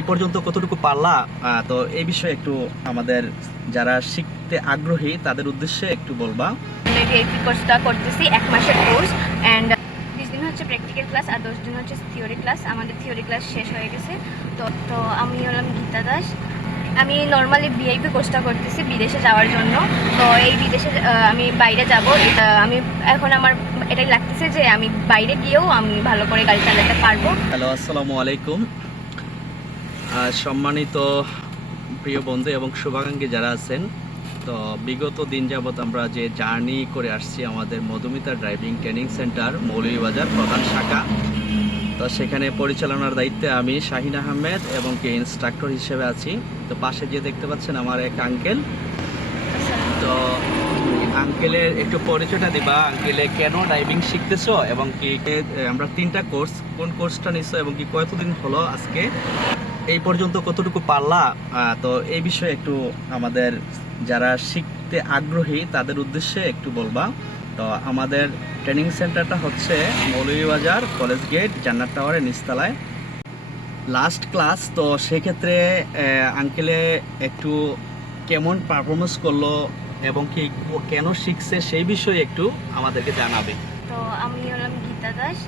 এই পর্যন্ত কতটুকু পারলা, তো এই বিষয়ে একটু আমাদের যারা শিখতে আগ্রহী তাদের উদ্দেশ্যে একটু বলবা। ভিআইপি কোর্সটা করতেছি 1 মাসের কোর্স অ্যান্ড 20 দিন হচ্ছে প্র্যাকটিক্যাল ক্লাস আর 10 দিন হচ্ছে থিওরি ক্লাস। আমাদের থিওরি ক্লাস শেষ হয়ে গেছে। তো আমি হলাম গীতা দাস। আমি নর্মালি ভিআইপি কোর্সটা করতেছি বিদেশে যাওয়ার জন্য। তো এই বিদেশে আমি বাইরে যাব, এটা আমি এখন আমার এটাই লাগতেছে যে আমি বাইরে গিয়েও আমি ভালো করে গাড়ি চালাতে পারবো। হ্যালো, আসসালামু আলাইকুম। সম্মানিত প্রিয় বন্ধু এবং শুভাকাঙ্ক্ষী যারা আছেন, তো বিগত দিন যাবৎ আমরা যে জার্নি করে আসছি আমাদের Madhumita driving training centre Moulvibazar প্রধান শাখা, তো সেখানে পরিচালনার দায়িত্বে আমি শাহিন আহমেদ এবং কি ইনস্ট্রাক্টর হিসেবে আছি। তো পাশে যে দেখতে পাচ্ছেন আমার এক আঙ্কেল, তো আঙ্কেলের একটু পরিচয়টা দিবা। আঙ্কেলে কেন ড্রাইভিং শিখতেছো এবং কি আমরা 3টা কোর্স, কোন কোর্সটা নিছো এবং কি কতদিন হলো আজকে এই পর্যন্ত কতটুকু পারলা, তো এই বিষয়ে একটু আমাদের যারা শিখতে আগ্রহী তাদের উদ্দেশ্যে একটু বলবা। তো আমাদের ট্রেনিং সেন্টারটা হচ্ছে মৌলভীবাজার কলেজ গেট জান্নাত টাওয়ারের নিচতলায়। লাস্ট ক্লাস, তো সেক্ষেত্রে আঙ্কেলে একটু কেমন পারফরমেন্স করলো এবং কি কেন শিখছে সেই বিষয়ে একটু আমাদেরকে জানাবে। তো আমি হলাম গীতা দাস।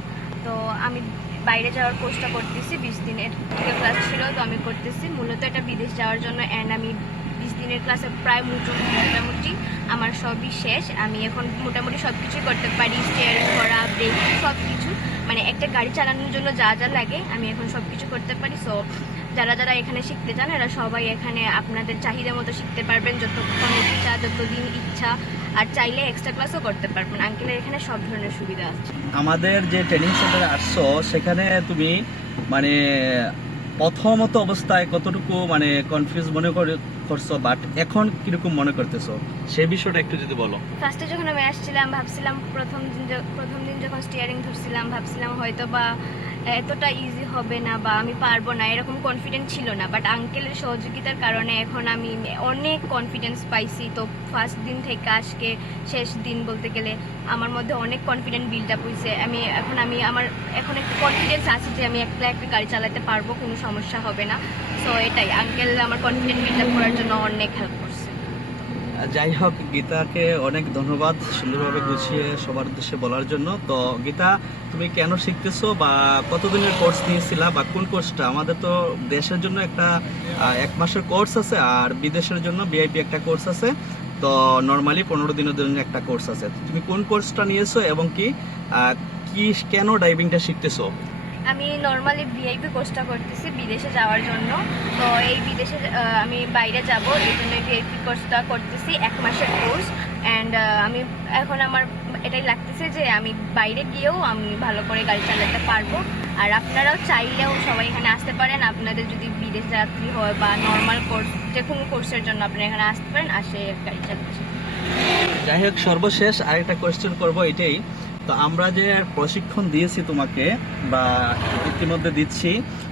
তো আমি বাইরে যাওয়ার কোর্সটা করতেছি, 20 দিনের ক্লাস ছিল, তো আমি করতেছি মূলত এটা বিদেশ যাওয়ার জন্য। অ্যান্ড আমি 20 দিনের ক্লাসে প্রায় মোটামুটি আমার সবই শেষ। আমি এখন মোটামুটি সব কিছুই করতে পারি, স্টিয়ারিং করা, ব্রেক, সব কিছু, মানে একটা গাড়ি চালানোর জন্য যা যা লাগে আমি এখন সব কিছু করতে পারি। সো যারা যারা এখানে শিখতে চান এরা সবাই এখানে আপনাদের চাহিদা মতো শিখতে পারবেন, যতক্ষণ ইচ্ছা, যতদিন ইচ্ছা, আর চাইলে এক্সট্রা ক্লাসও করতে পারবেন। আঙ্কেলের এখানে সব ধরনের সুবিধা আছে। আমাদের যে ট্রেনিং সেন্টারে আসছো সেখানে তুমি মানে প্রথমত অবস্থায় কতটুকু মানে কনফিউজ মনে করছো, বাট এখন কিরকম মনে করতেছো সেই বিষয়টা একটু যদি বলো। ফার্স্টে যখন আমি আসছিলাম ভাবছিলাম, প্রথম দিন যখন স্টিয়ারিং ধরছিলাম ভাবছিলাম হয়তো বা এতটা ইজি হবে না বা আমি পারবো না, এরকম কনফিডেন্স ছিল না। বাট আঙ্কেলের সহযোগিতার কারণে এখন আমি অনেক কনফিডেন্স পাইছি। তো ফার্স্ট দিন থেকে আজকে শেষ দিন বলতে গেলে আমার মধ্যে অনেক কনফিডেন্স বিল্ড আপ হয়েছে। আমার এখন একটু কনফিডেন্স আছে যে আমি একটা গাড়ি চালাতে পারবো, কোনো সমস্যা হবে না। সো এটাই, আঙ্কেল আমার কনফিডেন্স বিল্ড আপ করার জন্য অনেক হেল্প করছে। যাই হোক, গীতাকে অনেক ধন্যবাদ সুন্দরভাবে গুছিয়ে সবার উদ্দেশ্যে বলার জন্য। তো গীতা, তুমি কেন শিখতেছো বা কতদিনের কোর্স নিয়েছিলা বা কোন কোর্সটা? আমাদের তো দেশের জন্য একটা 1 মাসের কোর্স আছে আর বিদেশের জন্য ভিআইপি একটা কোর্স আছে। তো নর্মালি 15 দিনের জন্য একটা কোর্স আছে। তুমি কোন কোর্সটা নিয়েছো এবং কি কি কেন ড্রাইভিংটা শিখতেছো? আমি নর্মালি ভিআইপি কোর্সটা করতেছি বিদেশে যাওয়ার জন্য। তো এই বিদেশে আমি বাইরে যাব, এই জন্য ভিআইপি কোর্সটা করতেছি 1 মাসের কোর্স। অ্যান্ড আমি এখন আমার এটাই লাগতেছে যে আমি বাইরে গিয়েও আমি ভালো করে গাড়ি চালাতে পারবো। আর আপনারাও চাইলেও সবাই এখানে আসতে পারেন, আপনাদের যদি বিদেশ যাত্রী হয় বা নর্মাল কোর্স, যে কোনো কোর্সের জন্য আপনারা এখানে আসতে পারেন, আসে গাড়ি চালাতে। যাই হোক, সর্বশেষ আরেকটা কোয়েশ্চেন করব, এটাই তো আমরা যে প্রশিক্ষণ দিয়েছি তোমাকে বা ইতিমধ্যে দিচ্ছি,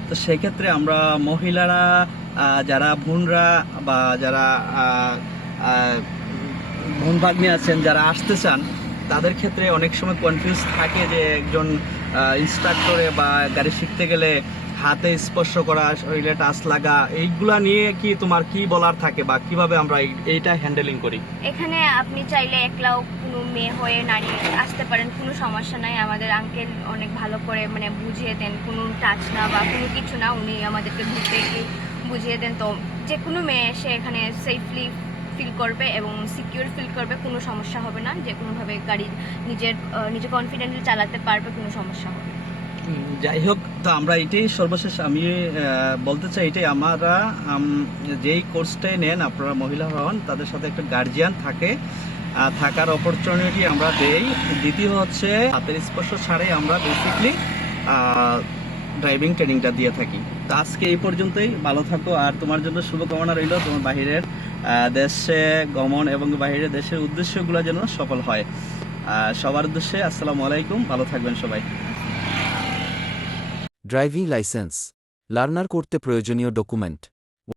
তো সেক্ষেত্রে আমরা মহিলারা যারা বোনরা বা যারা বোন ভাগ্নে আছেন যারা আসতে চান, তাদের ক্ষেত্রে অনেক সময় কনফিউজ থাকে যে একজন ইনস্ট্রাক্টরে বা গাড়ি শিখতে গেলে হাতে স্পর্শ করা, শরীরে টাচ লাগা, এইগুলা নিয়ে কি তোমার কি বলার থাকে বা কিভাবে আমরা এইটা হ্যান্ডেলিং করি? এখানে আপনি চাইলে একলাও কোনো মেয়ে হয়ে নারী আসতে পারেন, কোনো সমস্যা নাই। আমাদের আঙ্কেল অনেক ভালো করে মানে বুঝিয়ে দেন, কোনো টাচ না বা কোনো কিছু না, উনি আমাদেরকে ঘুরতে বুঝিয়ে দেন। তো যে কোনো মেয়ে এসে এখানে সেফলি ফিল করবে এবং সিকিউর ফিল করবে, কোনো সমস্যা হবে না, যে কোনোভাবে গাড়ি নিজে কনফিডেন্টলি চালাতে পারবে, কোনো সমস্যা হবে না। যাই হোক, তো আমরা এটাই সর্বশেষ আমি বলতে চাই, এটাই আমরা যেই কোর্সটাই নেন আপনারা মহিলা হন, তাদের সাথে একটা গার্জিয়ান থাকে, থাকার অপরচুনিটি আমরা দেই। দ্বিতীয় হচ্ছে হাতের স্পর্শ ছাড়াই আমরা বেসিকলি ড্রাইভিং ট্রেনিংটা দিয়ে থাকি। তো আজকে এই পর্যন্তই, ভালো থাকো আর তোমার জন্য শুভকামনা রইল, তোমার বাহিরের দেশে গমন এবং বাহিরের দেশের উদ্দেশ্যগুলো যেন সফল হয়। সবার উদ্দেশ্যে আসসালামু আলাইকুম, ভালো থাকবেন সবাই। ড্রাইভিং লাইসেন্স লার্নার করতে প্রয়োজনীয় ডকুমেন্ট।